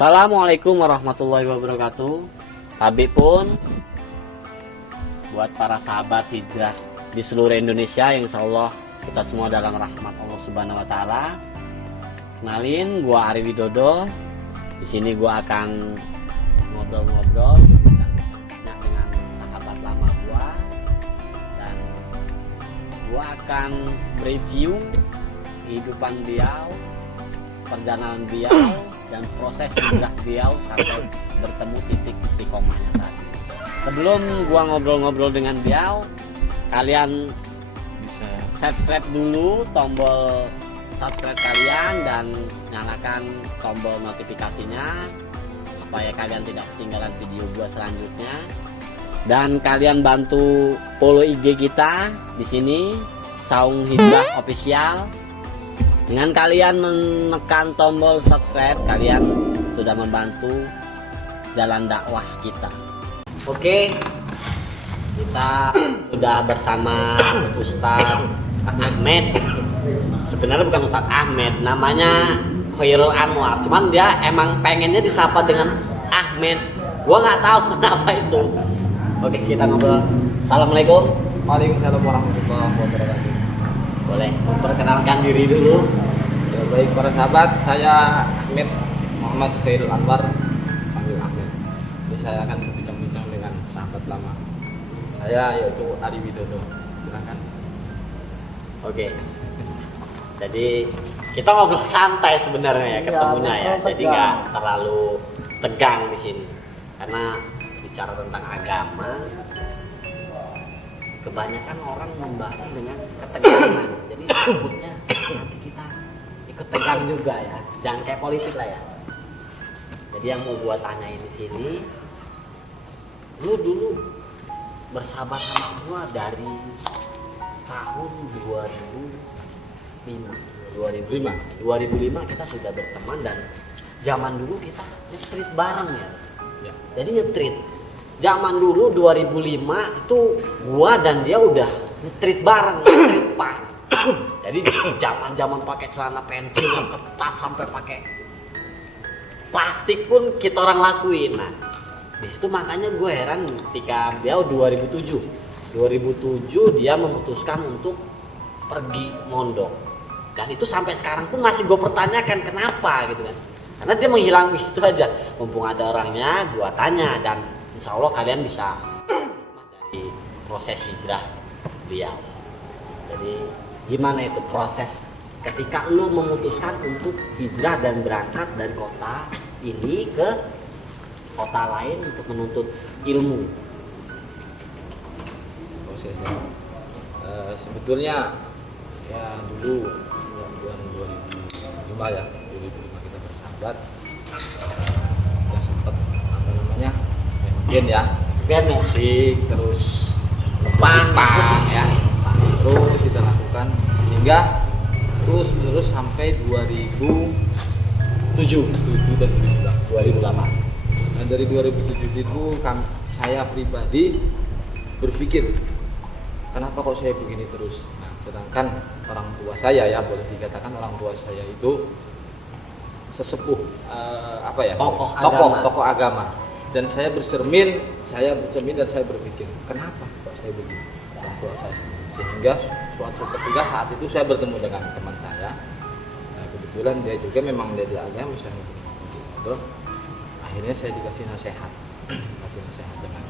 Assalamualaikum warahmatullahi wabarakatuh. Tabik pun buat para sahabat hijrah di seluruh Indonesia, yang insya Allah kita semua dalam rahmat Allah Subhanahu Wa Taala. Kenalin, gua Ari Widodo. Di sini gua akan ngobrol-ngobrol banyak dengan sahabat lama gua, dan gua akan review kehidupan beliau, perjalanan beliau, dan proses hijrah beliau sampai bertemu titik istiqomahnya tadi. Sebelum gua ngobrol-ngobrol dengan beliau, kalian bisa subscribe dulu, tombol subscribe kalian, dan nyalakan tombol notifikasinya supaya kalian tidak ketinggalan video gua selanjutnya. Dan kalian bantu follow IG kita di sini, Saung Hijrah Official. Dengan kalian menekan tombol subscribe, kalian sudah membantu jalan dakwah kita. Oke, kita sudah bersama Ustadz Ahmed. Sebenarnya bukan Ustadz Ahmed, namanya Khairul Anwar. Cuman dia emang pengennya disapa dengan Ahmed. Gua nggak tahu kenapa itu. Oke, kita ngobrol. Assalamualaikum. Waalaikumsalam warahmatullahi wabarakatuh. Boleh memperkenalkan diri dulu. Ya, baik para sahabat, saya Ahmed Muhammad Khairul Anwar, panggil Ahmed. Jadi saya akan berbincang-bincang dengan sahabat lama saya, yaitu Ari Widodo. Silakan. Oke. Jadi kita ngobrol santai sebenarnya ya ketemunya ya. Jadi nggak terlalu tegang di sini. Karena bicara tentang agama, kebanyakan orang membahas dengan ketegangan. Jadi takutnya nanti kita ikut tegang juga ya. Jangan kayak politik lah ya. Jadi yang mau gua tanyain di sini, lu dulu bersahabat sama gua dari tahun 2005 kita sudah berteman, dan zaman dulu kita nge-treat bareng ya. Jadi nge-treat zaman dulu 2005 itu gua dan dia udah nge-treat bareng, nge-treat pan. Jadi zaman pakai celana pensil yang ketat sampai pakai plastik pun kita orang lakuin. Nah, di situ makanya gue heran ketika beliau 2007 dia memutuskan untuk pergi mondok, dan itu sampai sekarang pun masih gue pertanyakan kenapa gitu kan, karena dia menghilang gitu aja. Mumpung ada orangnya, gue tanya, dan insya Allah kalian bisa dari proses hijrah beliau. Jadi gimana itu proses ketika lu memutuskan untuk hijrah dan berangkat dari kota ini ke kota lain untuk menuntut ilmu? Prosesnya sebetulnya ya dulu bulan 2005 ya, 2005 kita bersahabat. Ya sempat apa namanya, main band ya, Band ya? musik, terus Pang ya, terus kita lakukan hingga terus menerus sampai 2007 dan 2008. Nah, dari 2007 itu saya pribadi berpikir, kenapa kok saya begini terus? Nah, sedangkan orang tua saya, ya boleh dikatakan orang tua saya itu sesepuh tokoh agama. Dan saya bercermin dan saya berpikir, kenapa kok saya begini orang tua saya? Sehingga suatu ketika saat itu saya bertemu dengan teman saya. Nah, kebetulan dia juga memang dari agama misalnya gitu. Akhirnya saya dikasih nasihat dengan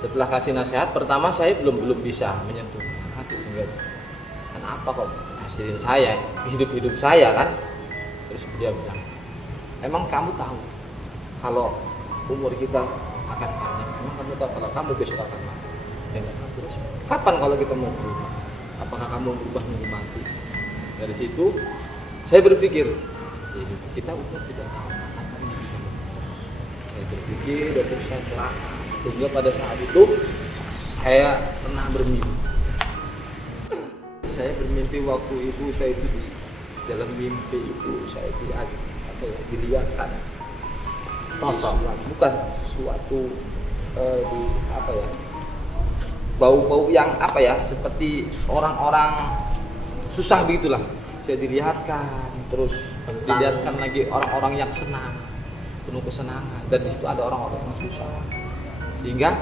setelah kasih nasihat pertama, saya belum bisa menyentuh hati, sehingga kenapa kok hasilin saya hidup saya kan. Terus dia bilang, emang kamu tahu kalau umur kita akan panjang? Emang kamu tahu kalau kamu besok akan mati? Terus kapan kalau kita mau berubah? Apakah kamu berubah menjadi mati? Dari situ saya berpikir, jadi kita umur tidak tahu apa ini bisa berubah. Saya berpikir dan terus saya telah, sehingga pada saat itu saya pernah bermimpi. Saya bermimpi waktu itu, saya itu di dalam mimpi itu saya dilihatkan Sosok, bukan suatu bau-bau yang seperti orang-orang susah begitulah. Saya dilihatkan, terus dilihatkan lagi orang-orang yang senang, penuh kesenangan, dan di situ ada orang-orang yang susah. Sehingga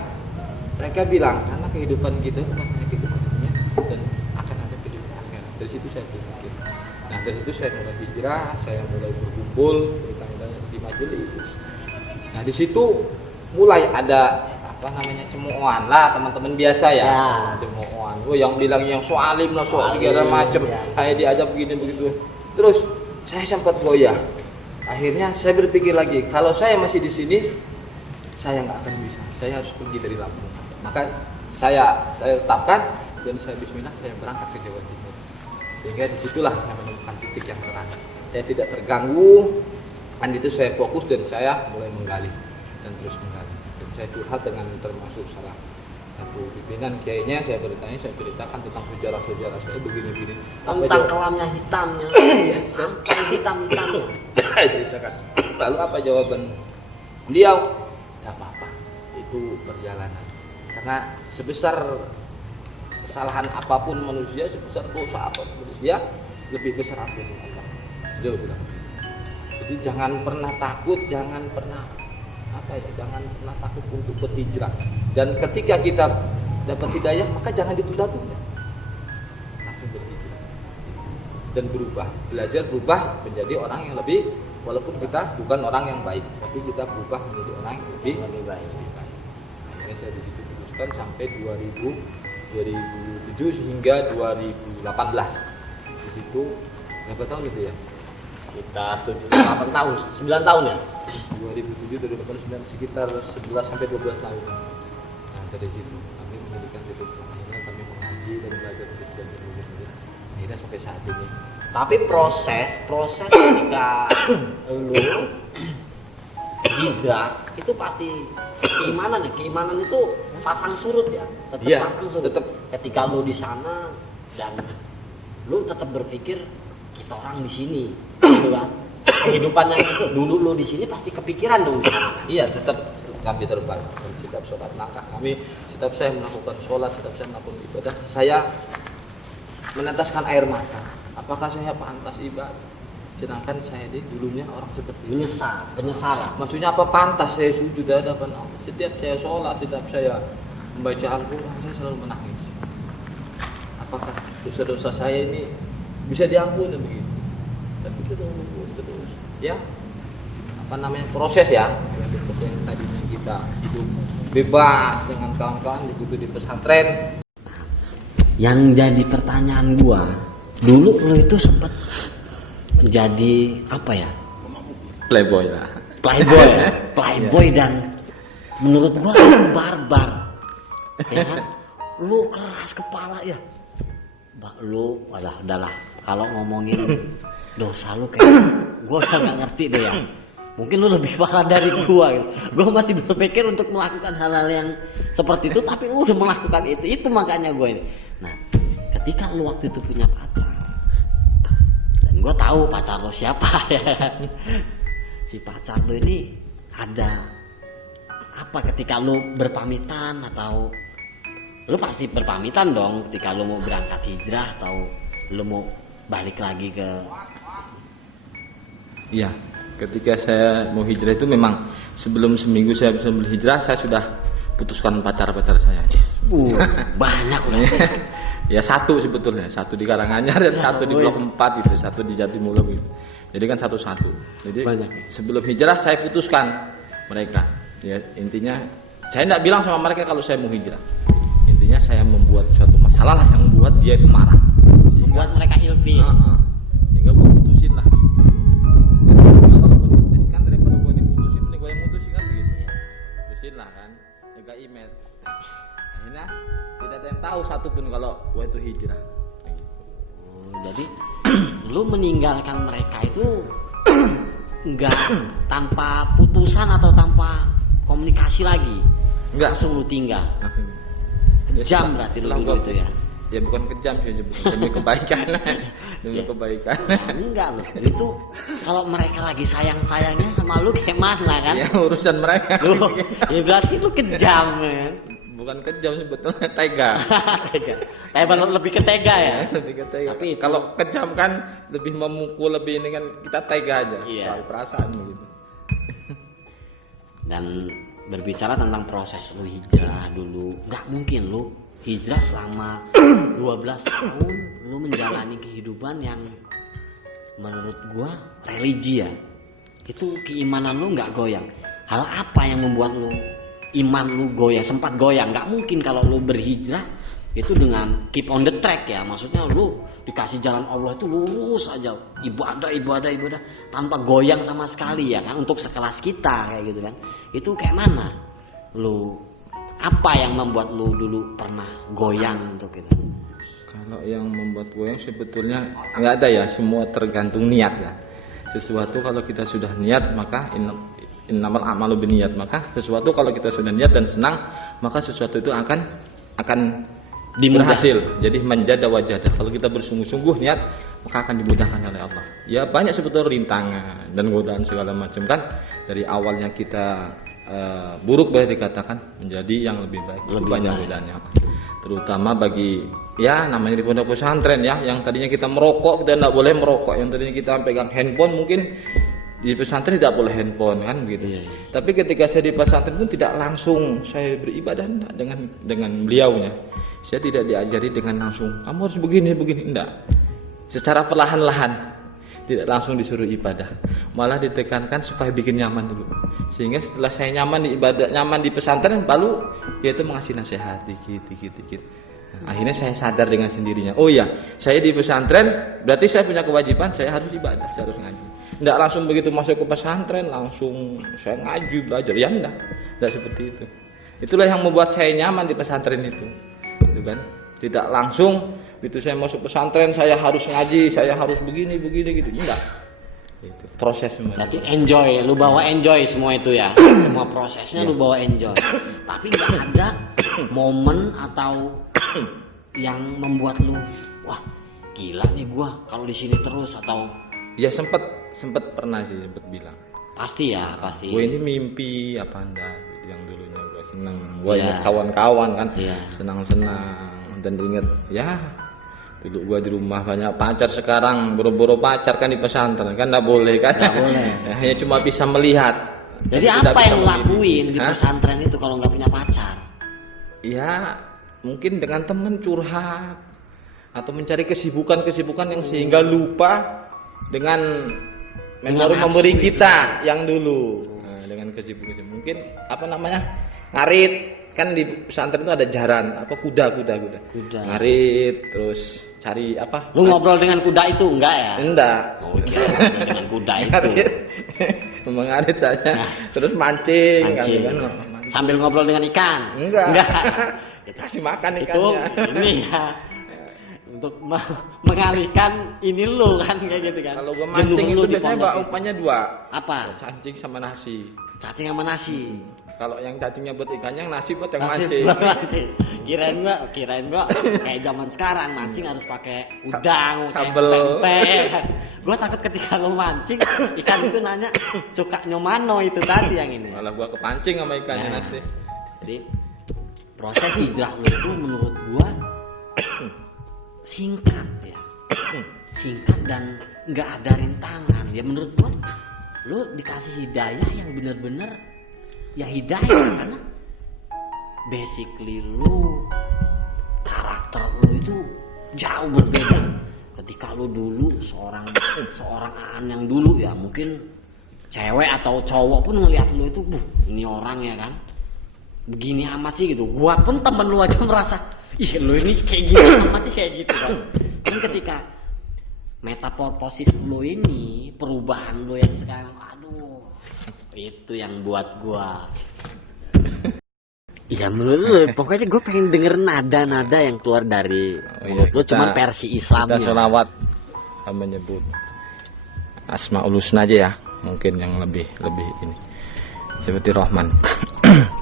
mereka bilang karena kehidupan kita bukan hanya kehidupan dunia dan akan ada kehidupan akhirat. Dari situ saya berpikir. Nah dari situ saya mulai hijrah, saya mulai berkumpul di majelis. Nah di situ mulai ada apa namanya cemoan lah, teman-teman biasa ya. Cemoan. Oh yang bilang yang soalim lah, soal segala macam. Kayak diajak begini begitu. Terus saya sempat goyah. Akhirnya saya berpikir lagi, kalau saya masih di sini, saya nggak akan bisa. Saya harus pergi dari Lampung. Maka saya tetapkan dan saya Bismillah, saya berangkat ke Jawa Timur. Sehingga disitulah saya menemukan titik yang terang. Saya tidak terganggu, dan itu saya fokus dan saya mulai menggali dan terus menggali. Dan saya curhat dengan termasuk salah satu pimpinan kiainya, saya bertanya, saya ceritakan tentang sejarah-sejarah saya begini-begini. Tentang kelamnya hitamnya, sampai hitam-hitamnya. Ceritakan. Lalu apa jawaban beliau? Tidak apa-apa, itu perjalanan. Karena sebesar kesalahan apapun manusia, sebesar dosa apapun manusia, lebih besar ampun Allah. Beliau bilang. Jadi jangan pernah takut, jangan pernah takut untuk berhijrah. Dan ketika kita dapat hidayah, maka jangan ditunda-tunda. Langsung berhijrah dan berubah, belajar berubah menjadi orang yang lebih, walaupun kita bukan orang yang baik, tapi kita berubah menjadi orang yang lebih baik. Akhirnya saya di situ teruskan sampai 2007 hingga 2018. Di situ berapa tahun itu ya? Sekitar 8 tahun, 9 tahun ya? 2007, 2008, sekitar 11 sampai 12 tahun. Nah dari situ kami mendirikan titik akhirnya kami mengaji dan belajar untuk akhirnya sampai saat ini. Tapi proses ketika lu hijrah itu pasti keimanan itu pasang surut ya, pasang surut. Tetap. Ketika lu di sana dan lu tetap berpikir kita orang di sini, gitu kan? Kehidupannya itu dulu lu di sini pasti kepikiran dong. Iya, tetap kami terbang dan setiap sholat langkah kami, setiap saya melakukan sholat, setiap saya melakukan ibadah, saya meneteskan air mata. Apakah saya pantas ibadah? Sedangkan saya dulunya orang seperti ini. Penyesalan. Maksudnya apa pantas saya sujud di hadapan Allah? Setiap saya sholat, setiap saya membaca Al-Quran, saya selalu menangis. Apakah dosa-dosa saya ini bisa diampuni begitu? Tapi terus, ya apa namanya proses ya? Proses yang tadinya kita hidup bebas dengan kawan-kawan di pesantren. Yang jadi pertanyaan gua, dulu lo itu sempat menjadi apa ya? Playboy lah. Playboy dan menurut gua itu barbar. Ya kan? Lu keras kepala ya. Lu udahlah kalau ngomongin dosa lu kayak gua udah gak ngerti deh ya. Mungkin lu lebih parah dari gua gitu. Gua masih berpikir untuk melakukan hal-hal yang seperti itu, tapi lu udah melakukan itu makanya gua ini. Nah, ketika lu waktu itu punya pacar, dan gua tahu pacar lu siapa ya. Si pacar lu ini ada apa ketika lu berpamitan, atau lu pasti berpamitan dong ketika lu mau berangkat hijrah atau lu mau balik lagi ke. Iya, ketika saya mau hijrah itu memang sebelum seminggu saya bisa berhijrah, saya sudah putuskan pacar-pacar saya. Banyak loh. Ya satu sebetulnya, satu di Karanganyar dan satu di Blok 4 gitu, satu di Jatimulyo gitu. Jadi kan satu-satu. Jadi banyak. Sebelum hijrah saya putuskan mereka. Ya intinya saya tidak bilang sama mereka kalau saya mau hijrah. Intinya saya membuat suatu masalah yang membuat dia itu marah. Membuat mereka ilfil. Sehingga gue putusin lah. Kalau gue diputuskan daripada gue diputusin, nih gue yang mutusin kan begitu. Putusin lah kan, juga email. Akhirnya tidak ada yang tahu satupun kalau gue itu hijrah. Jadi lu meninggalkan mereka itu enggak tanpa putusan atau tanpa komunikasi lagi. Enggak, langsung lu tinggal. Kejam berarti lu dulu itu ya. Ya bukan kejam sih, demi kebaikan. Demi kebaikan. Enggak loh. Itu kalau mereka lagi sayang-sayangnya sama lu kayak mana kan? Ya urusan mereka. Ya berarti lu kejam ya. Bukan bukan kejam sebetulnya, tega. Tega. Lebih ke tega ya. Lebih ke tega. Tapi itu- kalau kejam kan lebih memukul, lebih ini kan, kita tega aja. Iya. Tahu perasaan gitu. Dan berbicara tentang proses lu hijrah dulu, nggak mungkin lu hijrah selama 12 tahun lu menjalani kehidupan yang menurut gua religi ya. Itu keimanan lu nggak goyang. Hal apa yang membuat lu iman lu goyang, sempat goyang? Nggak mungkin kalau lu berhijrah itu dengan keep on the track ya. Maksudnya lu dikasih jalan Allah itu lurus aja, ibadah tanpa goyang sama sekali ya kan, untuk sekelas kita kayak gitu kan. Itu kayak mana? Lu apa yang membuat lu dulu pernah goyang untuk itu? Kalau yang membuat goyang sebetulnya nggak ada ya, semua tergantung niat ya. Sesuatu kalau kita sudah niat maka innamal a'malu binniyat, maka sesuatu kalau kita sudah niat dan senang maka sesuatu itu akan berhasil. Jadi menjada wajadah, kalau kita bersungguh-sungguh niat maka akan dimudahkan oleh Allah. Ya banyak sebetulnya rintangan dan godaan segala macam kan, dari awalnya kita buruk boleh dikatakan menjadi yang lebih baik. Lebih banyak baik. godaannya, terutama bagi ya namanya di pondok pesantren ya, yang tadinya kita merokok kita tidak boleh merokok, yang tadinya kita pegang handphone mungkin di pesantren tidak boleh handphone kan gitu. Iya. Tapi ketika saya di pesantren pun tidak langsung saya beribadah enggak, dengan beliaunya. Saya tidak diajari dengan langsung kamu harus begini enggak. Secara perlahan-lahan, tidak langsung disuruh ibadah, malah ditekankan supaya bikin nyaman dulu. Sehingga setelah saya nyaman di ibadah, nyaman di pesantren, baru dia itu mengasih nasihat dikit. Nah, akhirnya saya sadar dengan sendirinya, oh iya, saya di pesantren berarti saya punya kewajiban, saya harus ibadah, saya harus ngaji. Tidak langsung begitu masuk ke pesantren langsung saya ngaji belajar, ya enggak seperti itu. Itulah yang membuat saya nyaman di pesantren itu kan. Tidak langsung itu saya masuk pesantren saya harus ngaji, saya harus begini gitu, enggak. Itu proses semua. Berarti enjoy, lu bawa enjoy semua itu ya. Semua prosesnya lu bawa enjoy. Tapi nggak ada momen atau yang membuat lu wah gila nih gua kalau di sini terus, atau Ya sempat pernah sih, sempat bilang. pasti ya, pasti. Gue ini mimpi apa enggak gitu, yang dulunya gue seneng, gue Iya. ingat kawan-kawan kan, Iya. senang-senang, dan inget ya dulu gue di rumah banyak pacar, sekarang boro-boro pacar kan di pesantren kan nggak boleh kan. Nggak boleh. Ya, hanya cuma bisa melihat. Jadi Tidak apa bisa yang lu memilih. lakuin di Hah? pesantren itu kalau nggak punya pacar? Ya mungkin dengan teman curhat atau mencari kesibukan yang sehingga lupa dengan memori Dengan memberi nafsu kita yang dulu. Nah, dengan kesibukan mungkin apa namanya ngarit kan, di pesantren itu ada jaran apa kuda. Ngarit terus cari apa? Lu ngobrol dengan kuda itu enggak ya? Enggak. Oh, kira ngobrol dengan kuda itu. Ngarit. Mengarit saja. Nah. Terus mancing. Mancing. Kan. Sambil ngobrol dengan ikan? Enggak. Enggak. Kasih makan Itu ikannya. ini ya. Untuk mengalihkan ini lu kan kayak gitu kan. Kalau gua Jenuh mancing lu itu di biasanya pondok bawa itu. umpannya dua. Apa? Cacing sama nasi. Cacing sama nasi. Kalau yang cacingnya buat ikannya, nasi buat yang Nasi mancing. buat mancing. Kirain gua kayak zaman sekarang mancing harus pakai udang, Sambel. tempe. Gua takut ketika lu mancing ikan itu nanya suka nyomano itu tadi yang ini. Malah gua kepancing sama ikannya Nah. nasi. Jadi proses hijrah lu itu menurut gua singkat ya, singkat dan nggak ada rintangan ya. Menurut gua lu dikasih hidayah yang bener-bener ya hidayah, karena basically lu karakter lu itu jauh berbeda ketika lu dulu seorang Aan yang dulu ya mungkin cewek atau cowok pun ngelihat lu itu ini orang ya kan begini amat sih gitu. Gua pun temen lu aja merasa ih lu ini kayak gini amat sih kayak gitu kan. Dan ketika metamorfosis lu ini, perubahan lu yang sekarang, aduh itu yang buat gua ya menurut lu pokoknya gue pengen denger nada-nada yang keluar dari mulut lu, cuman versi Islamnya. Kita sholawat menyebut Asmaul Husna aja ya, mungkin yang lebih ini seperti Rahman.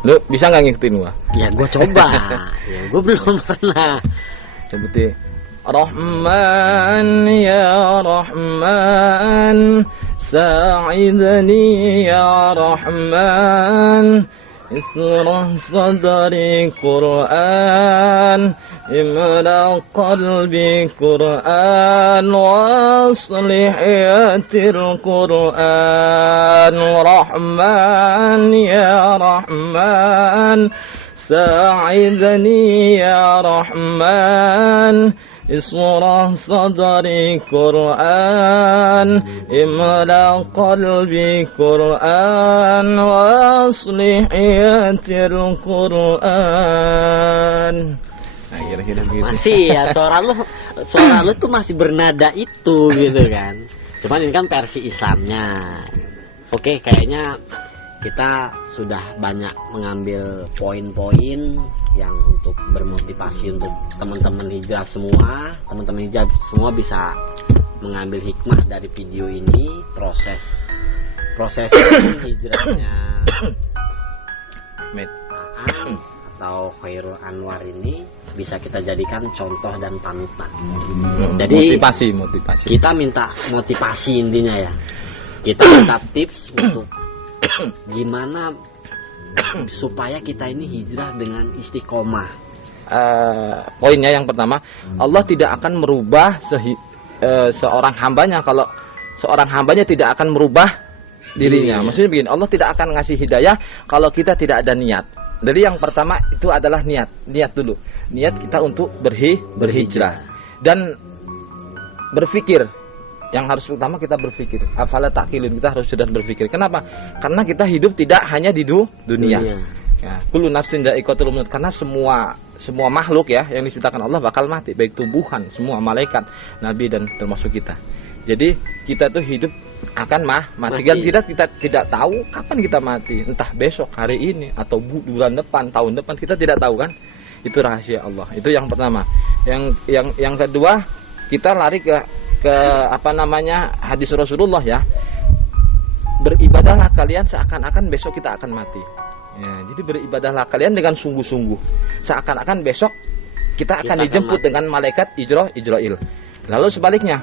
Lu bisa nggak ngikutin gua? Ya gue coba. Ya gue belum pernah. Seperti Rahman ya Rahman, sa'idni ya Rahman, اشرح صدري قرآن املأ قلبي قرآن واصلح ياتي القرآن رحمن يا رحمن ساعدني يا رحمن اشرح صدري قرآن املأ قلبي قرآن واصلح ياتي القرآن. Nah, kira-kira gitu. Masih ya, suara lu tuh masih bernada itu gitu kan. Cuman ini kan versi Islamnya. Oke, kayaknya kita sudah banyak mengambil poin-poin yang untuk bermotivasi untuk teman-teman hijrah semua. Teman-teman hijrah semua bisa mengambil hikmah dari video ini. Proses hijrahnya Aan atau Khairul Anwar ini bisa kita jadikan contoh dan panutan. Jadi motivasi. Kita minta motivasi intinya ya. Kita minta tips untuk gimana supaya kita ini hijrah dengan istiqomah. Poinnya yang pertama, Allah tidak akan merubah seorang hambanya kalau seorang hambanya tidak akan merubah dirinya. Maksudnya begini, Allah tidak akan ngasih hidayah kalau kita tidak ada niat. Jadi yang pertama itu adalah niat dulu. Niat kita untuk berhijrah dan berpikir. Yang harus utama kita berpikir. Afala taqilun, kita harus sudah berpikir. Kenapa? Karena kita hidup tidak hanya di dunia. Ya, kullu nafsin dha'iqatul maut, karena semua makhluk ya yang diciptakan Allah bakal mati, baik tumbuhan, semua malaikat, nabi dan termasuk kita. Jadi kita tuh hidup akan mati. Dan kita tidak tahu kapan kita mati, entah besok, hari ini atau bulan depan, tahun depan, kita tidak tahu kan. Itu rahasia Allah. Itu yang pertama. Yang kedua, kita lari ke hadis Rasulullah ya. Beribadahlah kalian seakan-akan besok kita akan mati. Ya, jadi beribadahlah kalian dengan sungguh-sungguh. Seakan-akan besok kita akan dijemput dengan malaikat Ijrail. Lalu sebaliknya,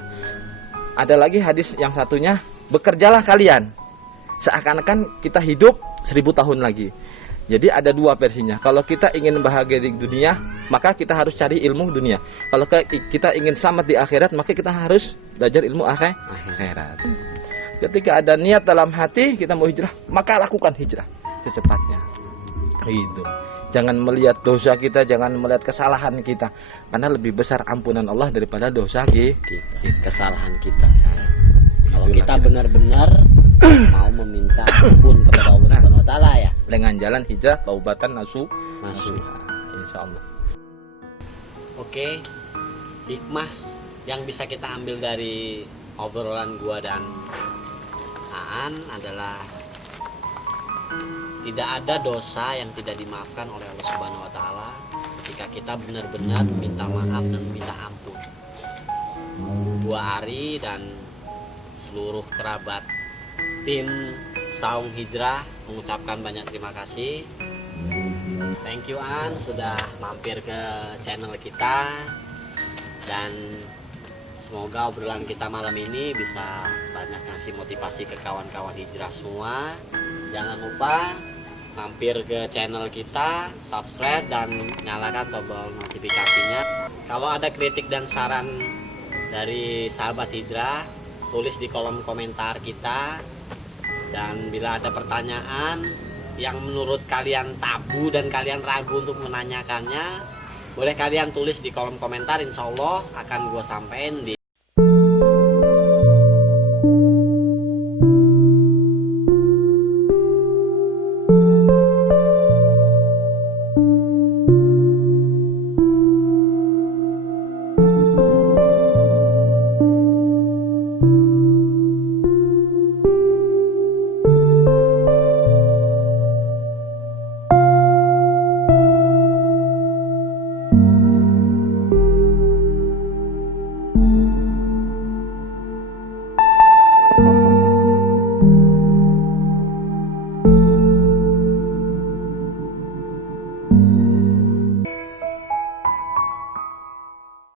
ada lagi hadis yang satunya, bekerjalah kalian seakan-akan kita hidup 1000 tahun lagi. Jadi ada dua versinya. Kalau kita ingin bahagia di dunia, maka kita harus cari ilmu dunia. Kalau kita ingin selamat di akhirat, maka kita harus belajar ilmu akhirat. Ketika ada niat dalam hati kita mau hijrah, maka lakukan hijrah secepatnya. Itu. Jangan melihat dosa kita, jangan melihat kesalahan kita, karena lebih besar ampunan Allah daripada dosa kesalahan kita. Kalau kita benar-benar mau meminta ampun kepada Allah Subhanahu wa taala ya, dengan jalan hijrah taubatan nasuha, insyaallah. Oke, hikmah yang bisa kita ambil dari obrolan gua dan Aan adalah tidak ada dosa yang tidak dimaafkan oleh Allah Subhanahu wa taala ketika kita benar-benar minta maaf dan minta ampun. Gua Ari dan seluruh kerabat tim Saung Hijrah mengucapkan banyak terima kasih. Thank you An sudah mampir ke channel kita, dan semoga obrolan kita malam ini bisa banyak ngasih motivasi ke kawan-kawan hijrah semua. Jangan lupa mampir ke channel kita, subscribe dan nyalakan tombol notifikasinya. Kalau ada kritik dan saran dari sahabat hijrah, tulis di kolom komentar kita. Dan bila ada pertanyaan yang menurut kalian tabu dan kalian ragu untuk menanyakannya, boleh kalian tulis di kolom komentar. Insya Allah akan gue sampein di